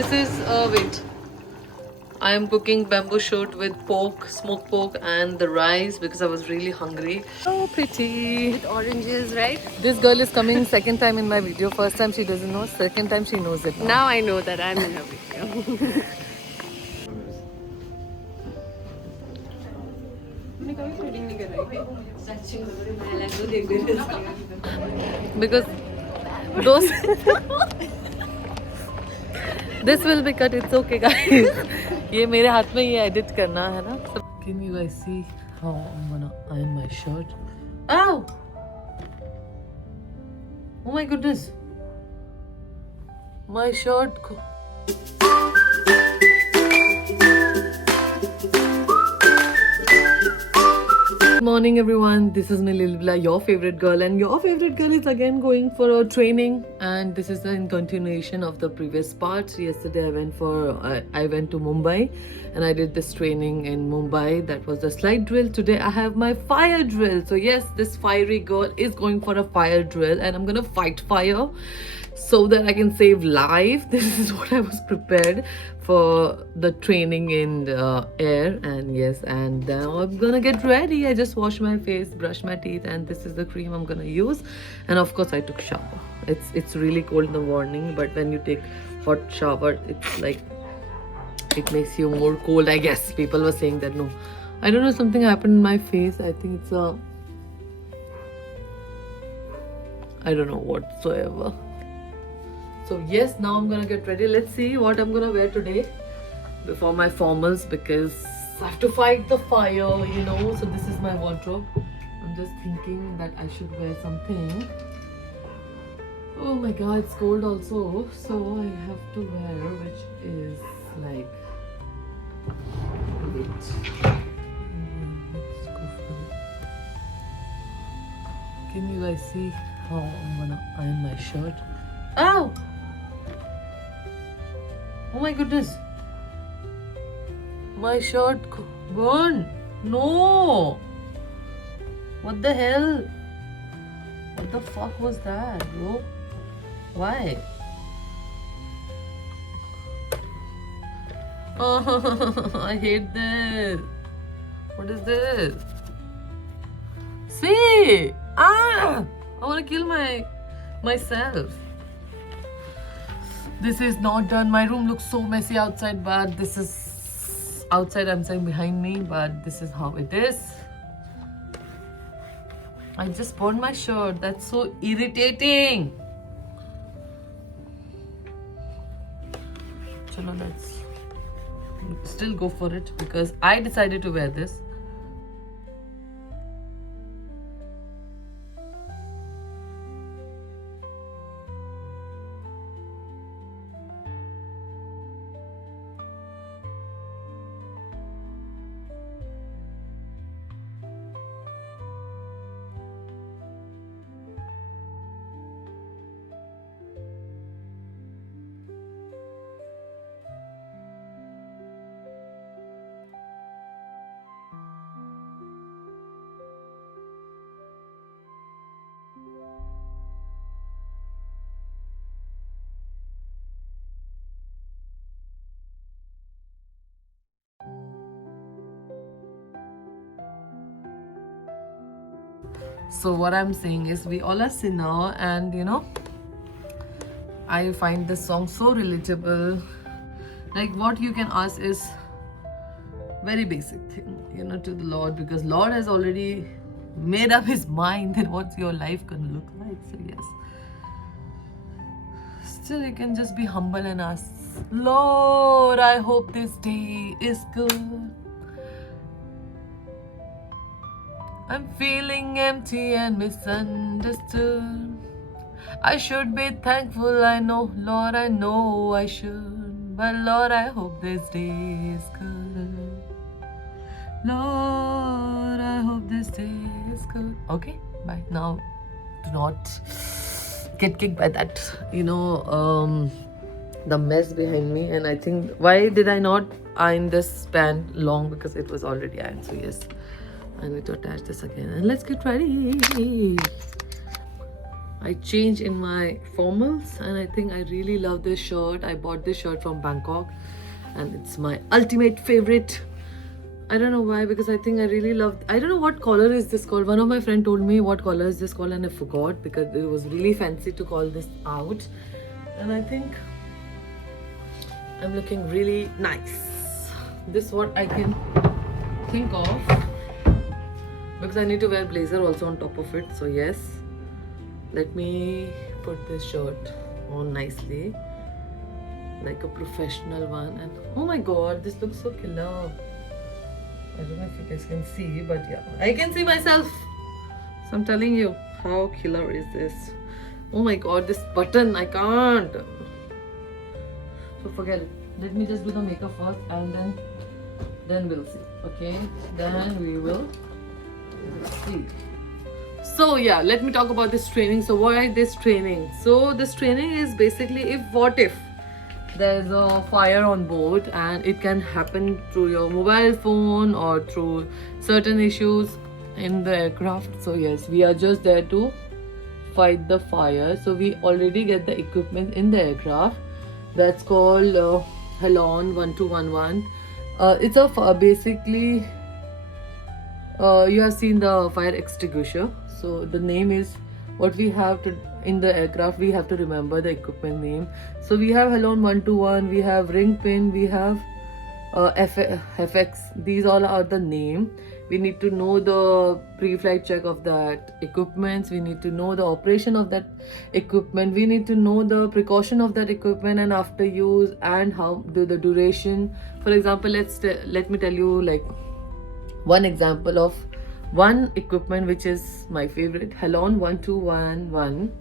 This is wait. I am cooking bamboo shoot with pork, smoked pork, and the rice because I was really hungry. So pretty. With oranges, right? This girl is coming second time in my video. First time she doesn't know. Second time she knows it now. Now I know that I'm in a video. Because those this will be cut. It's okay, guys. ये मेरे हाथ में ये edit करना है ना. Can you guys see how I'm gonna iron my shirt? Ow! Oh my goodness! My shirt. Good morning everyone, this is Mililbla, your favorite girl, and your favorite girl is again going for a training, and this is in continuation of the previous part. Yesterday I went to Mumbai and I did this training in Mumbai. That was the slide drill. Today I have my fire drill. So yes, this fiery girl is going for a fire drill and I'm gonna fight fire so that I can save life. This is what I was prepared for the training in air. And yes, and now I'm gonna get ready. I just washed my face, brushed my teeth, and this is the cream I'm gonna use. And of course I took shower. It's really cold in the morning, but when you take hot shower, it's like it makes you more cold, I guess. People were saying that. No, I don't know, something happened in my face. I think it's a I don't know whatsoever. So yes, now I'm gonna get ready. Let's see what I'm gonna wear today before my formals, because I have to fight the fire, you know. So this is my wardrobe. I'm just thinking that I should wear something. Oh my god, it's cold also. So I have to wear, which is like, wait. Let's go for it. Can you guys see how I'm gonna iron my shirt? Ow! Oh my goodness. My shirt burned. No. What the hell? What the fuck was that, bro? Why? Oh, I hate this. What is this? See? Ah! I want to kill myself. This is not done. My room looks so messy outside, but this is outside. I'm saying behind me, but this is how it is. I just burned my shirt. That's so irritating. Chalo, let's still go for it because I decided to wear this. So what I'm saying is, we all are sinner, and you know, I find this song so relatable. Like, what you can ask is very basic thing, you know, to the Lord, because Lord has already made up his mind that what's your life gonna look like. So yes, still you can just be humble and ask, Lord, I hope this day is good. I'm feeling empty and misunderstood. I should be thankful, I know, Lord, I know I should. But Lord, I hope this day is good. Lord, I hope this day is good. Okay, bye. Now, do not get kicked by that, you know, the mess behind me. And I think, why did I not iron this pant long? Because it was already ironed. So yes, I need to attach this again, and let's get ready. I changed in my formals, and I think I really love this shirt. I bought this shirt from Bangkok, and it's my ultimate favorite. I don't know why, because I think I really love. I don't know what collar is this called. One of my friend told me what collar is this called, and I forgot because it was really fancy to call this out. And I think I'm looking really nice. This is what I can think of, because I need to wear blazer also on top of it. So yes, let me put this shirt on nicely, like a professional one. And oh my god, this looks so killer. I don't know if you guys can see, but yeah, I can see myself. So I'm telling you, how killer is this? Oh my god, this button, I can't. So forget it. Let me just do the makeup first, and then we'll see. Okay, then we will see. So yeah, let me talk about this training. So why this training? So this training is basically, what if there's a fire on board, and it can happen through your mobile phone or through certain issues in the aircraft. So yes, we are just there to fight the fire. So we already get the equipment in the aircraft that's called Halon 1211. It's a basically you have seen the fire extinguisher. So the name is what we have to in the aircraft. We have to remember the equipment name. So we have Halon 121, we have ring pin, we have FX. These all are the name. We need to know the pre-flight check of that equipment. We need to know the operation of that equipment. We need to know the precaution of that equipment and after use, and how the duration. For example, let me tell you like one example of one equipment which is my favorite, Halon 1211,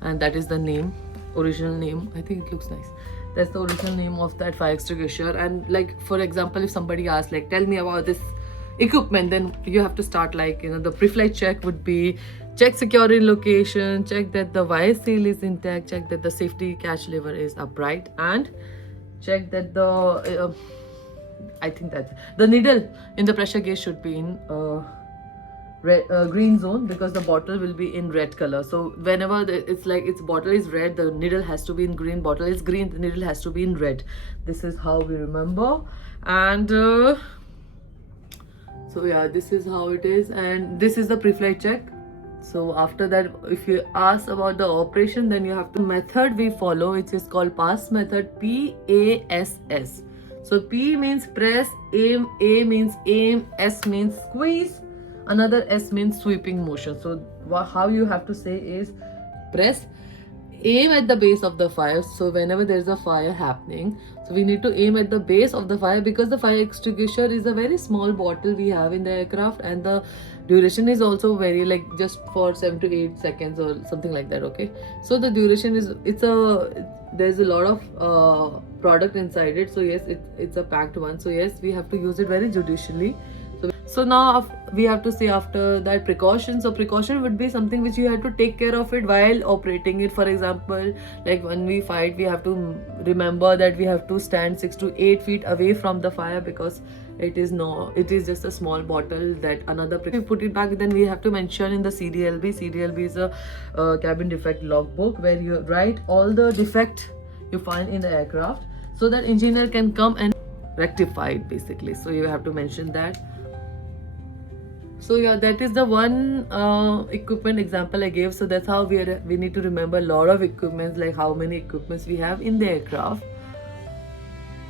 and that is the name, original name. I think it looks nice. That's the original name of that fire extinguisher. And like, for example, if somebody asks like, tell me about this equipment, then you have to start like, the pre-flight check would be check security location, check that the wire seal is intact, check that the safety catch lever is upright, and check that the I think that the needle in the pressure gauge should be in green zone, because the bottle will be in red color. So whenever it's like its bottle is red, the needle has to be in green. Bottle is green, the needle has to be in red. This is how we remember. And so yeah, this is how it is, and this is the pre-flight check. So after that, if you ask about the operation, then you have to method we follow, which is called PASS method, PASS. So P means press, aim, A means aim, S means squeeze, another S means sweeping motion. So how you have to say is press, aim at the base of the fire. So whenever there is a fire happening, so we need to aim at the base of the fire, because the fire extinguisher is a very small bottle we have in the aircraft, and the duration is also very like just for 7 to 8 seconds or something like that. Okay, so the duration is, there's a lot of product inside it. So yes, it's a packed one. So yes, we have to use it very judiciously. So now we have to say after that precaution. So precaution would be something which you have to take care of it while operating it. For example, like when we fight, we have to remember that we have to stand 6 to 8 feet away from the fire, because it is just a small bottle that another. If we put it back, then we have to mention in the CDLB. CDLB is a cabin defect logbook, where you write all the defect you find in the aircraft, so that engineer can come and rectify it basically. So you have to mention that. So yeah, that is the one equipment example I gave. So that's how we need to remember a lot of equipments, like how many equipments we have in the aircraft.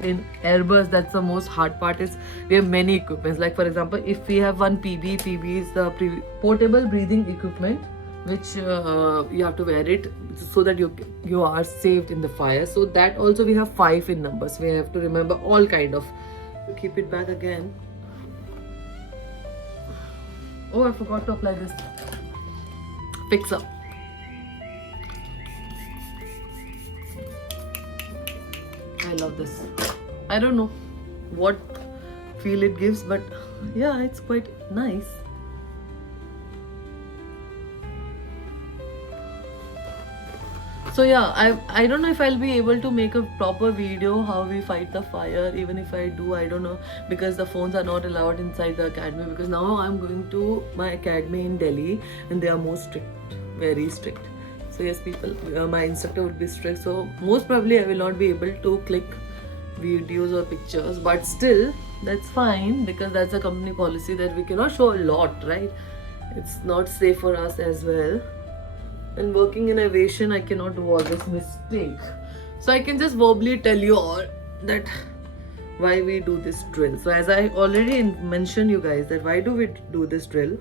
In Airbus, that's the most hard part, is we have many equipments. Like for example, if we have one PB is the portable breathing equipment, which you have to wear it so that you are saved in the fire. So that also we have 5 in numbers. We have to remember all kind of. Keep it back again. Oh, I forgot to apply this fixer. I love this. I don't know what feel it gives, but yeah, it's quite nice. So yeah, I don't know if I'll be able to make a proper video how we fight the fire. Even if I do, I don't know, because the phones are not allowed inside the academy, because now I'm going to my academy in Delhi and they are more strict, very strict. So yes, people, my instructor would be strict. So most probably I will not be able to click videos or pictures, but still that's fine because that's a company policy that we cannot show a lot, right? It's not safe for us as well. And working in aviation, I cannot do all this mistake. So I can just verbally tell you all that why we do this drill. So as I already mentioned you guys that why do we do this drill,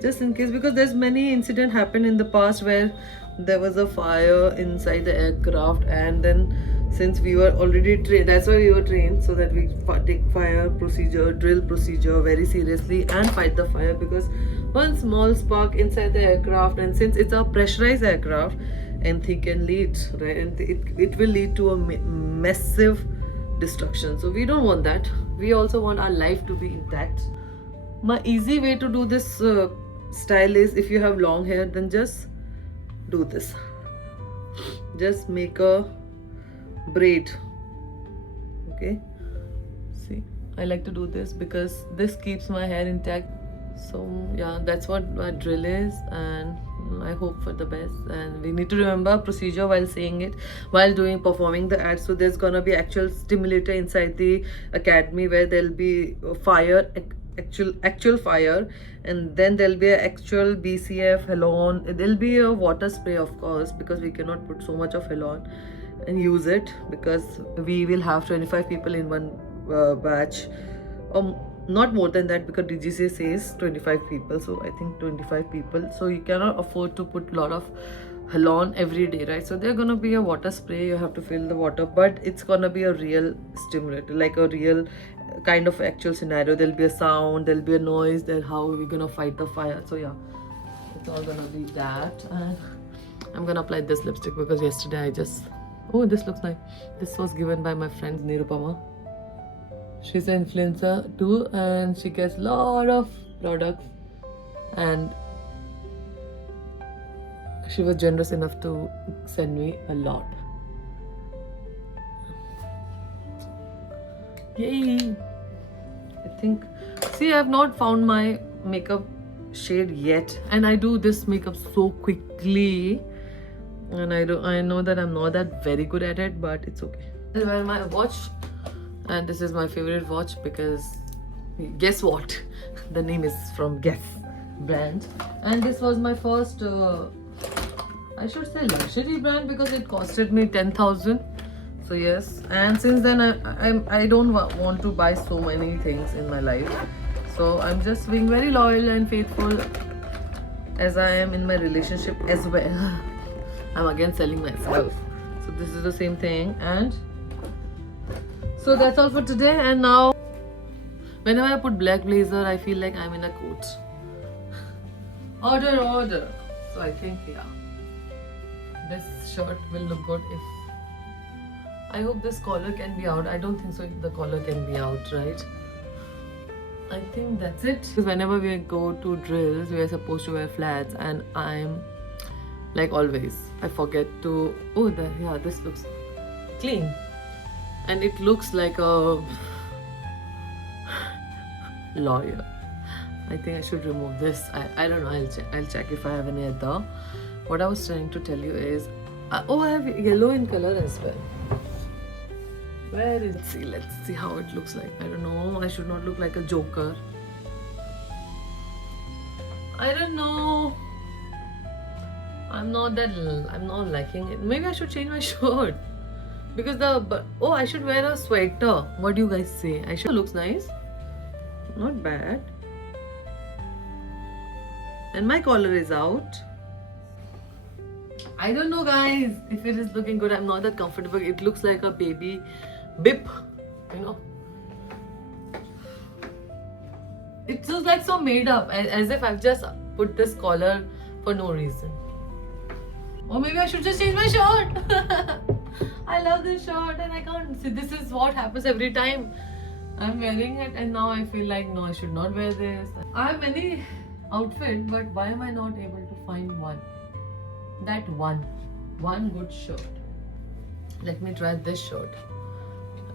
just in case, because there's many incident happened in the past where there was a fire inside the aircraft, and then since we were already trained, that's why we were trained, so that we take fire procedure, drill procedure very seriously and fight the fire, because one small spark inside the aircraft, and since it's a pressurized aircraft, anything can lead, right? And it will lead to a massive destruction. So we don't want that. We also want our life to be intact. My easy way to do this style is, if you have long hair, then just do this. Just make a braid. Okay, see, I like to do this because this keeps my hair intact. So yeah, that's what my drill is, and I hope for the best. And we need to remember procedure while saying it, while performing the ad. So there's gonna be actual stimulator inside the academy where there'll be fire, actual fire, and then there'll be an actual BCF halon. There'll be a water spray, of course, because we cannot put so much of halon and use it, because we will have 25 people in one batch, not more than that, because DGCA says 25 people, so I think 25 people. So you cannot afford to put a lot of halon every day, right? So there's gonna be a water spray, you have to fill the water, but it's gonna be a real stimulator, like a real kind of actual scenario. There'll be a sound, there'll be a noise, then how we're gonna fight the fire. So yeah, it's all gonna be that. And I'm gonna apply this lipstick because yesterday I just, oh, this looks nice. This was given by my friend Nirupama. She's an influencer too, and she gets a lot of products, and she was generous enough to send me a lot. Yay! I think, see, I have not found my makeup shade yet, and I do this makeup so quickly, and I know that I'm not that very good at it, but it's okay. I wear my watch, and this is my favorite watch because guess what? The name is from Guess brand, and this was my first I should say luxury brand because it costed me 10,000. So yes, and since then I don't want to buy so many things in my life, so I'm just being very loyal and faithful as I am in my relationship as well. I'm again selling myself, so this is the same thing. And so that's all for today. And now whenever I put black blazer, I feel like I'm in a court. Order. So I think, yeah, this shirt will look good. If I hope this collar can be out. I don't think so if the collar can be out, right? I think that's it. Because whenever we go to drills, we are supposed to wear flats, and I'm like always, I forget to. Oh, yeah, this looks clean, and it looks like a lawyer. I think I should remove this. I don't know. I'll check if I have any other. What I was trying to tell you is, oh, I have yellow in color as well. Where is it? Let's see how it looks like. I don't know. I should not look like a joker. I don't know. I'm not liking it. Maybe I should change my shirt. Because I should wear a sweater. What do you guys say? Looks nice. Not bad. And my collar is out. I don't know, guys, if it is looking good. I'm not that comfortable. It looks like a baby bip, you know. It looks like so made up, as if I've just put this collar for no reason. Or maybe I should just change my shirt. I love this shirt and I can't see. This is what happens every time I'm wearing it, and now I feel like, no, I should not wear this. I have many outfits, but why am I not able to find one? That one good shirt. Let me try this shirt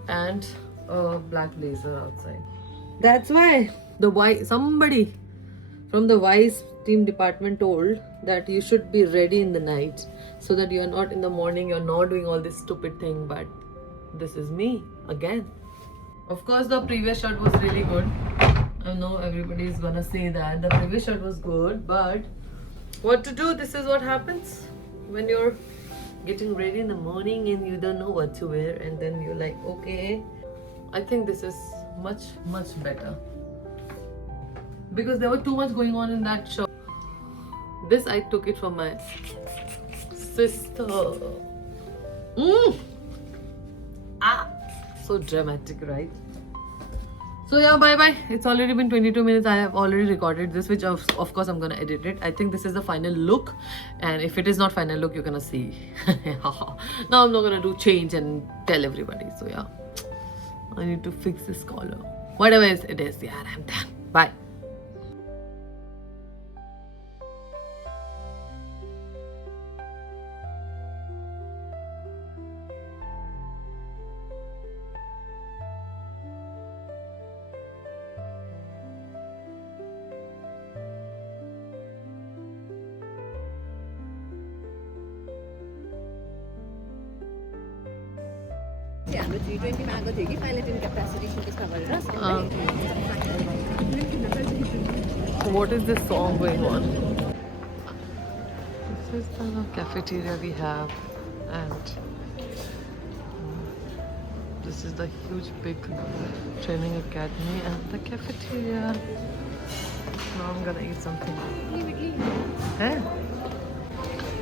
and a black blazer outside. That's why somebody from the Vice team department told that you should be ready in the night so that you're not in the morning, you're not doing all this stupid thing. But this is me again. Of course, the previous shot was really good. I know everybody is gonna say that the previous shot was good, but what to do? This is what happens when you're getting ready in the morning and you don't know what to wear, and then you're like, okay, I think this is much better because there was too much going on in that shot. This I took it from my sister. So dramatic, right? So yeah, bye bye. It's already been 22 minutes. I have already recorded this, which of course I'm gonna edit it. I think this is the final look, and if it is not final look, you're gonna see. Now I'm not gonna do change and tell everybody. So yeah, I need to fix this collar. Whatever it is, yeah, I'm done. Bye. हाम्रो 320 मा आएको थियो कि pilot capacity त्यसमा गरेर What is this song going on? This is the cafeteria we have, and this is the huge big training academy and the cafeteria. Now I'm gonna eat something. Eh?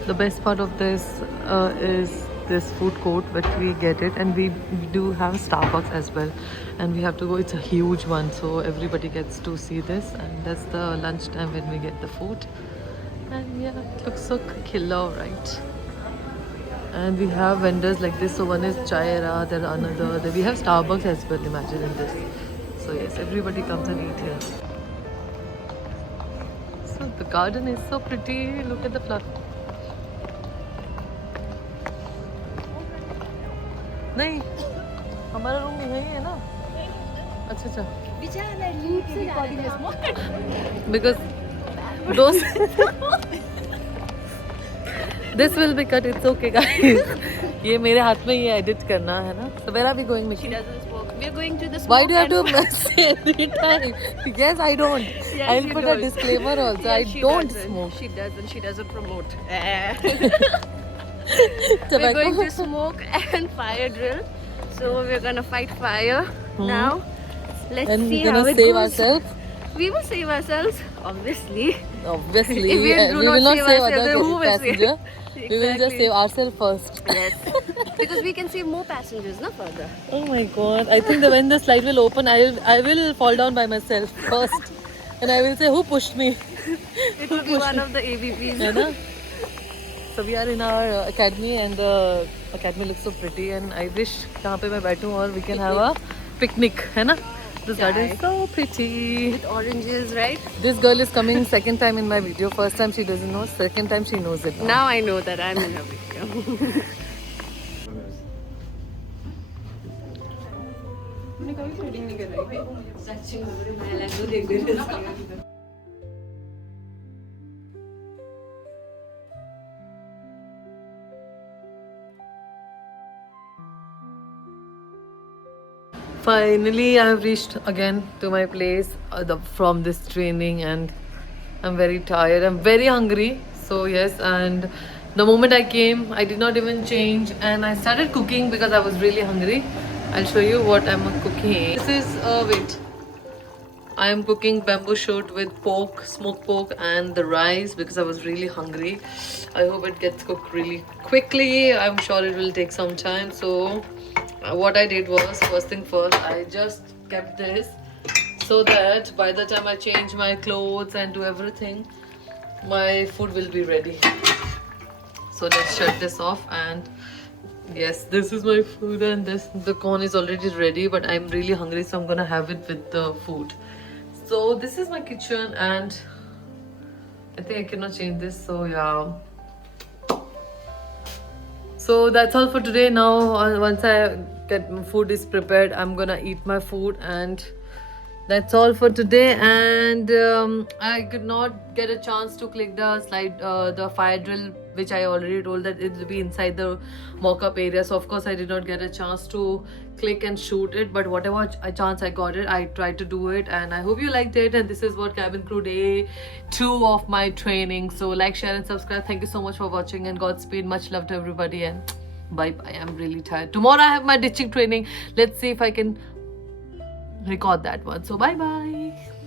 The best part of this is this food court, which we get it, and we do have Starbucks as well, and we have to go. It's a huge one, so everybody gets to see this, and that's the lunchtime when we get the food. And yeah, it looks so killer, right? And we have vendors like this. So one is Chayera, then another. Then we have Starbucks as well. Imagine in this. So yes, everybody comes and eat here. So the garden is so pretty. Look at the flower. नहीं हमारा room यही है ना अच्छा अच्छा because those this will be cut, it's okay guys. ये मेरे हाथ में ये edit करना है ना. So where are we going, Mishi? She doesn't smoke. We're going to the smoke. Why do you have to say every time? Yes, I don't. Yes, I'll you put don't. a disclaimer also. Yes, I she don't doesn't. smoke. She doesn't promote. Tobacco. We're going to smoke and fire drill. So we're gonna fight fire now. Let's And see we're how gonna it save goes. ourselves. We will save ourselves, obviously. Obviously, If we do we not will not save save ourselves, other then who will save? passenger. We will just Exactly. save ourselves first. Yes. Because we can save more passengers, no further. Oh my god! I think that when the slide will open, I will fall down by myself first, and I will say, "Who pushed me?" It will be one of the ABPs. है ना? So we are in our academy, and the academy looks so pretty. And I wish यहाँ पे मैं बैठूँ और we can have a picnic, है ना? This garden is so pretty. With oranges, right? This girl is coming second time in my video. First time she doesn't know. Second time she knows it. Now I know that I'm in a video. Finally, I have reached again to my place from this training, and I'm very tired. I'm very hungry. So yes, and the moment I came, I did not even change, and I started cooking because I was really hungry. I'll show you what I'm cooking. This is wait. I am cooking bamboo shoot with pork, smoked pork, and the rice because I was really hungry. I hope it gets cooked really quickly. I'm sure it will take some time. So what I did was, first thing first, I just kept this so that by the time I change my clothes and do everything, my food will be ready. So let's shut this off, and yes, this is my food, and the corn is already ready, but I'm really hungry, so I'm gonna have it with the food. So this is my kitchen, and I think I cannot change this, so yeah. So that's all for today. Now once I get food is prepared, I'm gonna eat my food, and that's all for today. And I could not get a chance to click the slide, the fire drill, which I already told that it will be inside the mock-up area. So of course I did not get a chance to click and shoot it, but whatever chance I got it, I tried to do it. And I hope you liked it. And this is what cabin crew day 2 of my training. So like, share and subscribe. Thank you so much for watching, and Godspeed. Much love to everybody, and bye bye. I'm really tired. Tomorrow I have my ditching training. Let's see if I can record that one. So bye bye.